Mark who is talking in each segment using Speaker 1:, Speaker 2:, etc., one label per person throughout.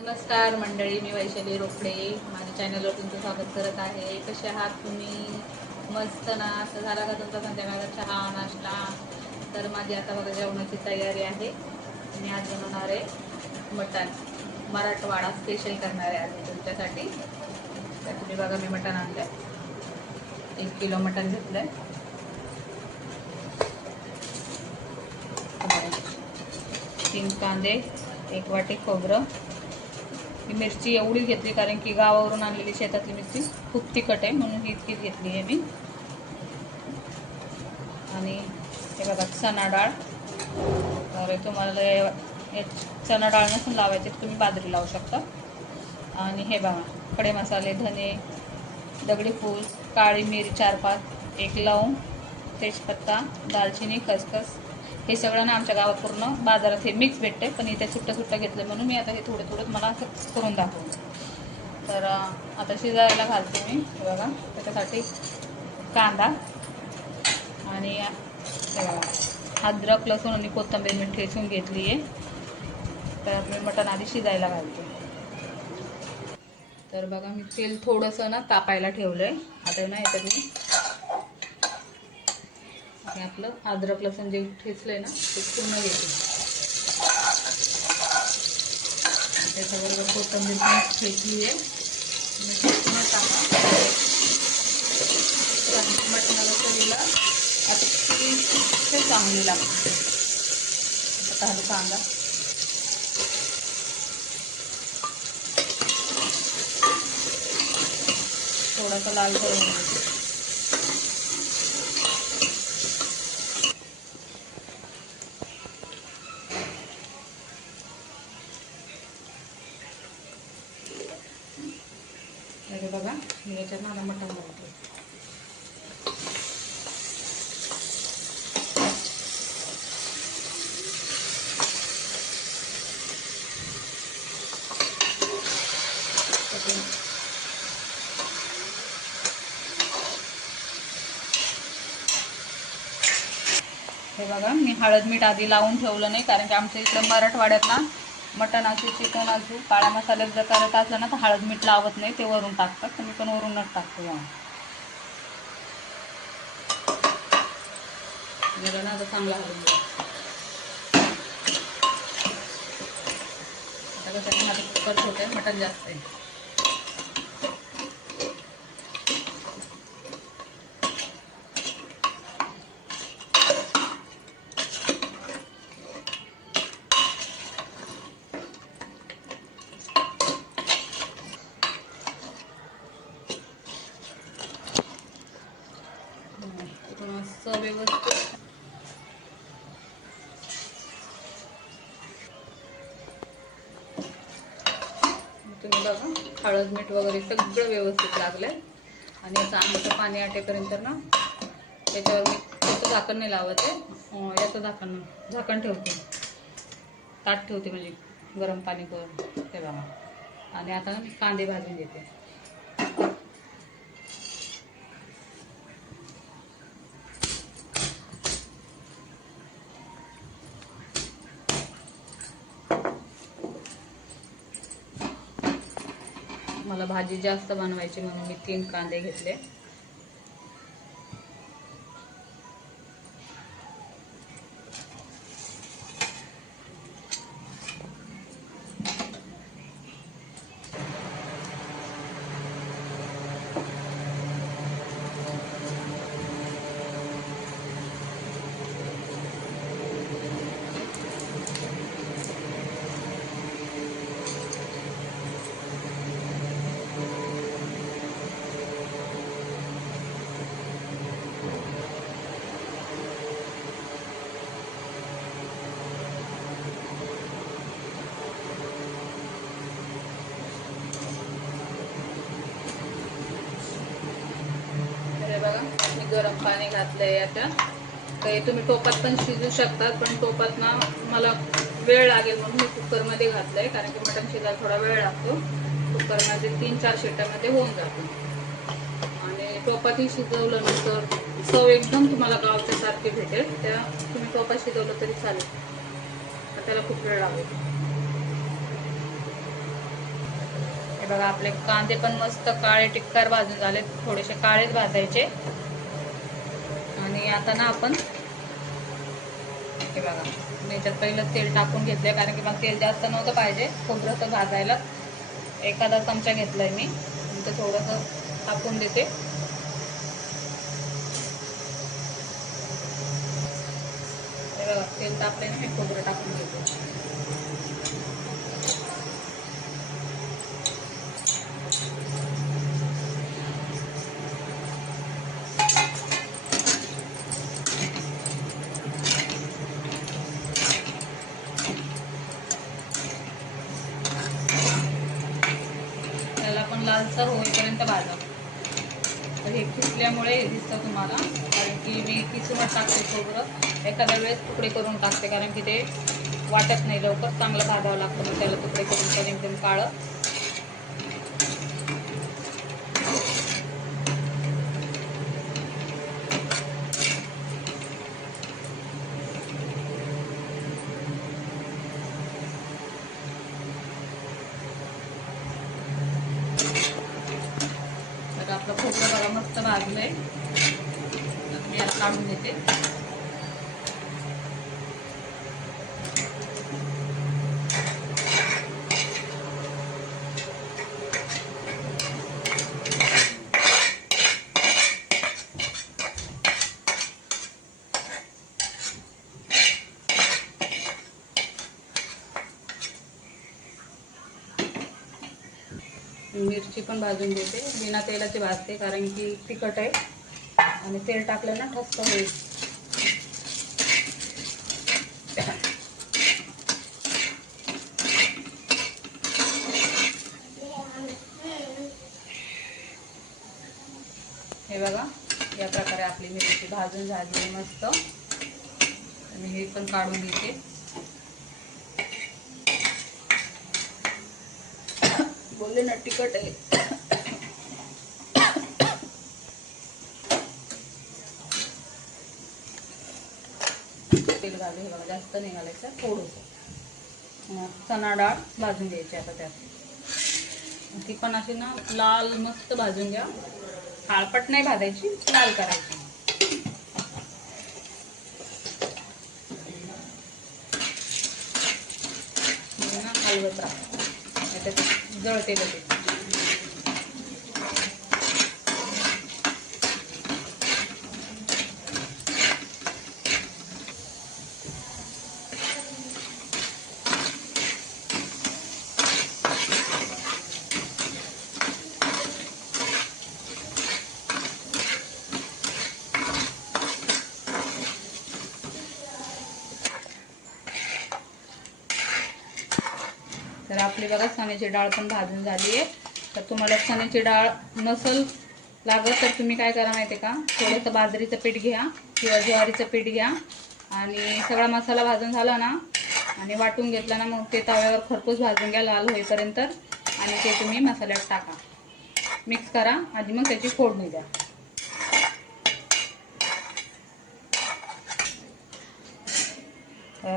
Speaker 1: नमस्कार मंडळी मी वैशाली रोकडे. माझ्या चॅनलवर तुमचं स्वागत करत आहे. कसे आहात तुम्ही? मस्त ना? असं झाला का तुमचा संध्याकाळचा चहा नाश्ता? तर माझी आता बघा जेवणाची तयारी आहे. मी आज बनवणार आहे मटण. मराठवाडा स्पेशल करणार आहे आज मी तुमच्यासाठी. तर तुम्ही बघा मी मटण आणलं आहे एक किलो मटण घेतलं आहे तीन कांदे एक वाटी खोबरं. ही मिरची एवढी घेतली कारण की गावावरून आणलेली शेतातली मिरची खूप तिखट आहे म्हणून ही इतकीच घेतली आहे मी. आणि हे बघा चणा डाळ. तर तुम्हाला या- चणा डाळ नसून लावायचे तुम्ही बाजरी लावू शकता. आणि हे बघा खडे मसाले धने दगडी फूल काळी मिरी चार पाच एक लवंग तेजपत्ता दालचिनी खसखस हे सगळं ना आमच्या गावात पूर्ण बाजारात हे मिक्स भेटते पण इथे सुट्टं सुट्टं घेतलं म्हणून मी आता हे थोडं थोडं मला असं करून दाखवू तर आता शिजायला घालते मी बघा. त्याच्यासाठी कांदा आणि अद्रक लसूण आणि कोथिंबीर मी ठेचून घेतली आहे. तर मी मटण आधी शिजायला घालते. तर बघा मी तेल थोडंसं ना तापायला ठेवलं आहे आता ना याच्यात मी आणि आपलं. अद्रक लसूण जे ठेचलंय ना ते पूर्ण घेते त्याच्याबरोबर कोथंबीर पण ठेचली आहे. आणि टाका मटणाला चवीला अतिशय चांगली लागते. आता हा कांदा. थोडासा लाल करून घ्यायचा हे बघा मी याच्यात माझा मटण घालते हे बघा मी हळद मीठ आधी लावून ठेवलं नाही कारण की आमच्या इकडं मराठवाड्यात ना मटण असू चिकन असू काळ्या मसाल्यात जर करत असलं ना तर हळद मीठ लावत नाही. ते वरून टाकतात. तर मी पण वरूनच टाकतो या जरा ना आता चांगला हलवून आता कसं माझं कुकर छोटं आहे मटण जास्त आहे हं, असं व्यवस्थित तुम्ही बघा हळद मीठ वगैरे सगळं व्यवस्थित लागलंय. आणि याचं आंब्याचं पाणी आटेपर्यंत ना त्याच्यावर मी त्याचं झाकण नाही लावत आहे. याचं झाकण झाकण ठेवते. ताट ठेवते म्हणजे गरम पाणी करून ते बघा. आणि आता कांदे भाजून देते मला भाजी जास्त बनवायची म्हणून मी तीन कांदे घेतले तर हे बघा मी गरम पाणी घातलंय आता. तर तुम्ही टोपात पण शिजू शकतात पण टोपात ना मला वेळ लागेल म्हणून मी कुकरमध्ये घातलंय कारण की मटण शिजायला थोडा वेळ लागतो. कुकरमध्ये तीन चार शिट्ट्यामध्ये होऊन जातो. आणि टोपातही शिजवलं नंतर चव एकदम तुम्हाला गावच्या सारखी भेटेल. त्या तुम्ही टोपात शिजवलं तरी चालेल. तर त्याला खूप वेळ लागेल. बघा आपले कांदे पण मस्त काळे टिक्कार भाजून झाले थोडेसे काळेच भाजायचे. आणि आता ना आपण हे बघा मी याच्यात पहिलं तेल टाकून घेतलंय कारण की मला तेल जास्त नव्हतं पाहिजे खोबरं तर भाजायला एखादा चमचा घेतलाय मी ते थोडंसं टाकून देते. हे बघा तेल तापले ना मी खोबरं टाकून देते त्याला पण लालसर होईपर्यंत भाजा तर हे किसल्यामुळे हे दिसतं तुम्हाला. कारण की मी किसूनच टाकते सोबत एखाद्या वेळेस तुकडे करून टाकते कारण की ते वाटत नाही लवकर. चांगलं भाजावं लागतं मग त्याला तुकडे करून पण एकदम काळं तर आपलं खोबरं बघा भाजलंय आता मी याला काढून देते मिरची पण भाजून देते बिना तेलाची भाजते कारण की तिखट आहे. आणि तेल टाकलं ना ठस्त होईल. हे बघा या प्रकारे आपली मिरची भाजून झाली मस्त. आणि हे पण काढून घेते. बोलले ना तिखट आहे. तेल घालू हे बघा जास्त नाही घालायचं थोडंसं. मग चणा डाळ भाजून घ्यायची आता त्यात. ती पण अशी ना लाल मस्त भाजून घ्या. काळपट नाही भाजायची लाल करायची. हलवत राहा. नाही तर तर आपली बघा चण्याची डाळ पण भाजून झाली आहे. तर तुम्हाला चण्याची डाळ नसल लागत तर तुम्ही काय करा माहिती आहे का? थोडंसं बाजरीचं पीठ घ्या किंवा ज्वारीचं पीठ घ्या. आणि सगळा मसाला भाजून झाला ना आणि वाटून घेतला ना मग ते तव्यावर खरपूस भाजून घ्या लाल होईपर्यंत. आणि ते तुम्ही मसाल्यात टाका. मिक्स करा आणि मग त्याची फोडणी द्या.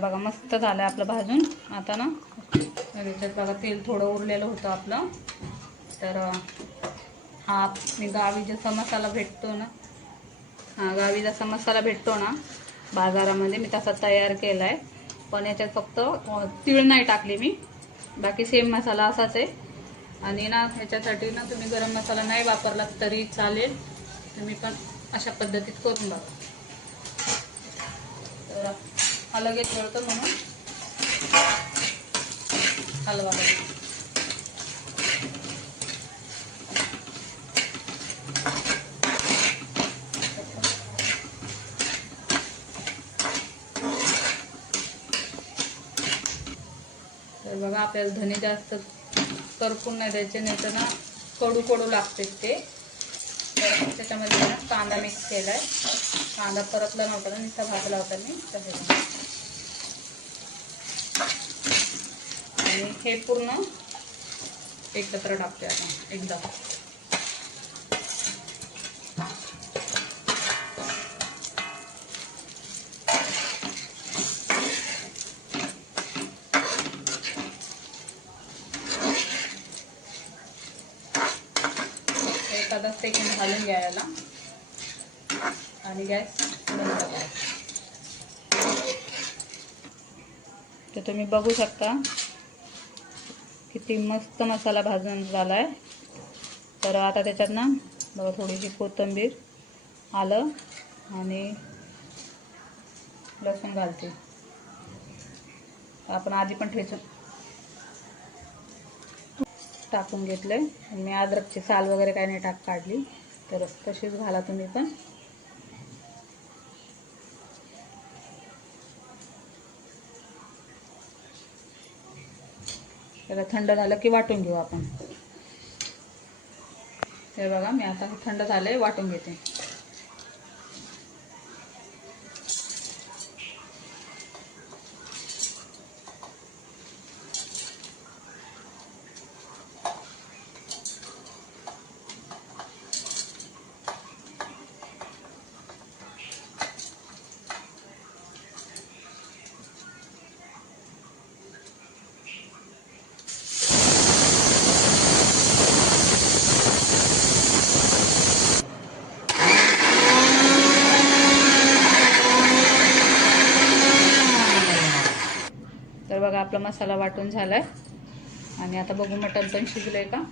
Speaker 1: बघा मस्त झालं आपलं भाजून. आता ना याच्यात बघा तेल थोडं उरलेलं होतं आपलं. तर हा मी गावी जसा मसाला भेटतो ना हा गावी जसा मसाला भेटतो ना बाजारामध्ये मी तसा तयार केला आहे पण याच्यात फक्त तीळ नाही टाकली मी. बाकी सेम मसाला असाच आहे. आणि ना ह्याच्यासाठी ना तुम्ही गरम मसाला नाही वापरला तरी चालेल. तुम्ही पण अशा पद्धतीत करून बघा. तर हा लगेच जळतं म्हणून. हलवा तर बघा आपल्याला धने जास्त करपून नाही द्यायचे नाही तर ना कडू कडू लागते ते. त्याच्यामध्ये ना कांदा मिक्स केला आहे कांदा परतला नव्हता ना नुसता भाजला होता मी त्याच्यामुळे आणि हे पूर्ण एकत्र टाकते आता एकदा. एखादा सेकंड घालून घ्यायला. आणि गॅस बंद करायला तर तुम्ही बघू शकता किती मस्त मसाला भाजून झाला आहे तर आता त्याच्यात ना बघा थोडीशी कोथिंबीर आलं आणि लसूण घालते. आपण आधी पण ठेचून टाकून घेतले मी अद्रकची साल वगैरे काही नाही टाक काढली. तर तशीच घाला तुम्ही पण. त्याला थंड झालं की वाटून घेऊ आपण. हे बघा मी आता थंड थंड झालंय वाटून घेते तर बघा आपला मसाला वाटून झालाय. आणि आता बघू मटण पण शिजलंय का?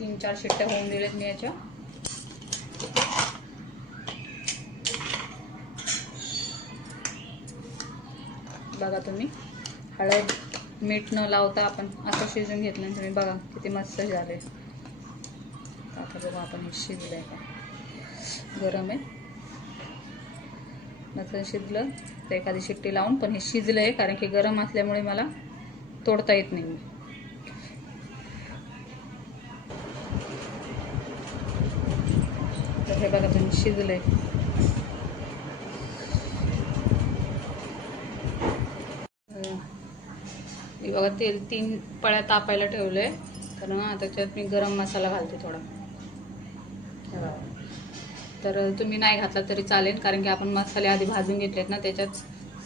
Speaker 1: तीन चार शिट्ट्या होऊन दिलेत मी याच्या. बघा तुम्ही. हळद मीठ न लावता आपण असं शिजून घेतलं तुम्ही बघा किती मस्त झाले आता बघा आपण शिजलं शिजलंय का. गरम आहे. मटण शिजलं. तर एखादी शिट्टी लावून पण हे शिजलं आहे कारण की गरम असल्यामुळे मला तोडता येत नाही. तर हे बघा तुम्ही शिजलंय. बघा तेल तीन पळ्या तापायला ठेवलंय. तर ना त्याच्यात मी गरम मसाला घालते थोडा. तर तुम्ही नाही घातला तरी चालेल कारण की आपण मसाले आधी भाजून घेतलेत ना त्याच्यात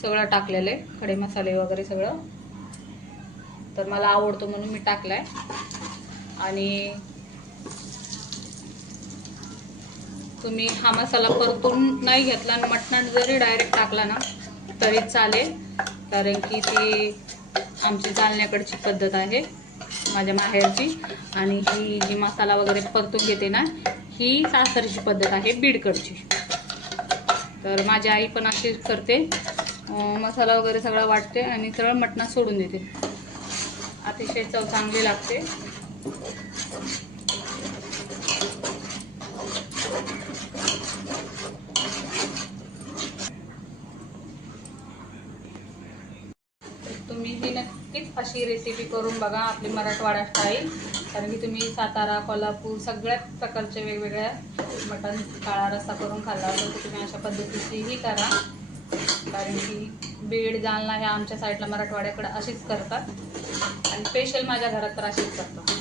Speaker 1: सगळं टाकलेलं आहे खडे मसाले वगैरे सगळं. तर मला आवडतो म्हणून मी टाकलाय. आणि तुम्ही हा मसाला परतून नाही घेतला आणि मटण जरी डायरेक्ट टाकला ना तरी चालेल कारण की ती आमची चालण्याकडची पद्धत आहे. माझ्या माहेरची. आणि ही जी मसाला वगैरे परतून घेते ना ही सासरची पद्धत आहे बीडकडची. तर माझी आई पण अशीच करते. मसाला वगैरे सगळा वाटते आणि सरळ मटणात सोडून देते. अतिशय चव चांगली लागते तर तुम्ही ही नक्कीच अशी रेसिपी करून बघा आपली मराठवाडा स्टाईल कारण की तुम्ही सातारा कोल्हापूर सगळ्याच प्रकारचे वेगवेगळ्या मटण काळा रस्सा करून खाल्ला तर तुम्ही अशा पद्धतीचीही करा. कारण की बीड जालना ह्या आमच्या साईडला मराठवाड्याकडं अशीच करतात. आणि स्पेशल माझ्या घरात तर अशीच करतात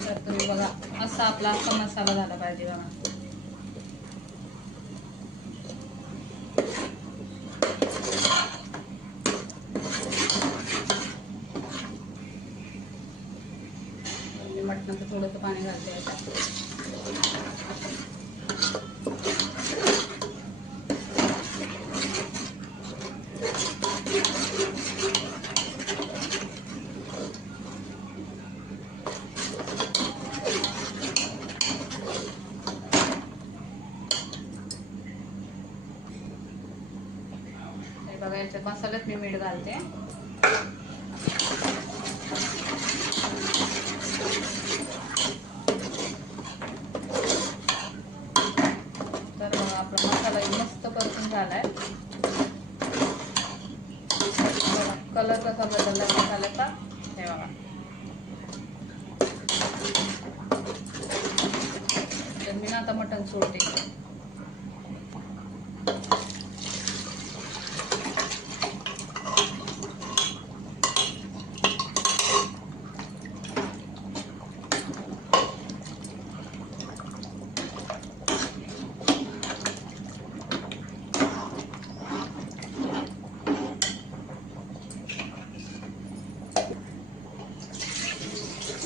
Speaker 1: तर तुम्ही बघा असा आपला असा मसाला झाला पाहिजे बघा मी मटणाचं थोडंसं पाणी घालते याच्यात हे बघा याच्यात मसाल्यात मी मीठ घालते. तर आपला मसाला मस्त परतून झालाय. कलर कसा बदलला मसाल्याचा हे बघा. तर मी ना आता मटण सोडते.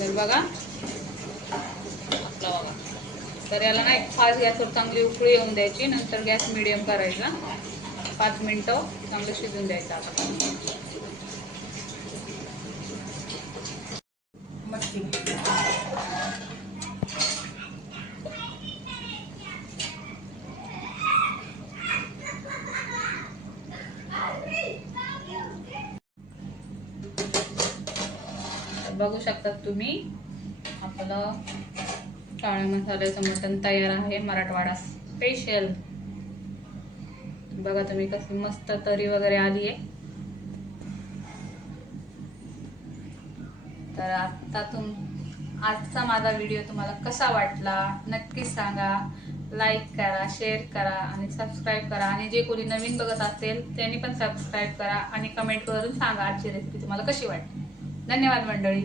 Speaker 1: बघा. आपला बघा. तर याला ना एक पाच गॅसवर चांगली उकळी येऊन द्यायची. नंतर गॅस मिडियम करायचा. पाच मिनटं चांगलं शिजून द्यायचं आता मच्छी तर बघू शकतात तुम्ही. आपलं काळ्या मसाल्याचं मटण तयार आहे मराठवाडा स्पेशल बघा तुम्ही कशी मस्त तरी वगैरे आली आहे. तर आता तुम आजचा माझा व्हिडिओ तुम्हाला कसा वाटला नक्कीच सांगा. लाईक करा शेअर करा आणि सबस्क्राईब करा. आणि जे कोणी नवीन बघत असेल त्यांनी पण सबस्क्राईब करा आणि कमेंट करून सांगा आजची रेसिपी तुम्हाला कशी वाटली. धन्यवाद मंडळी.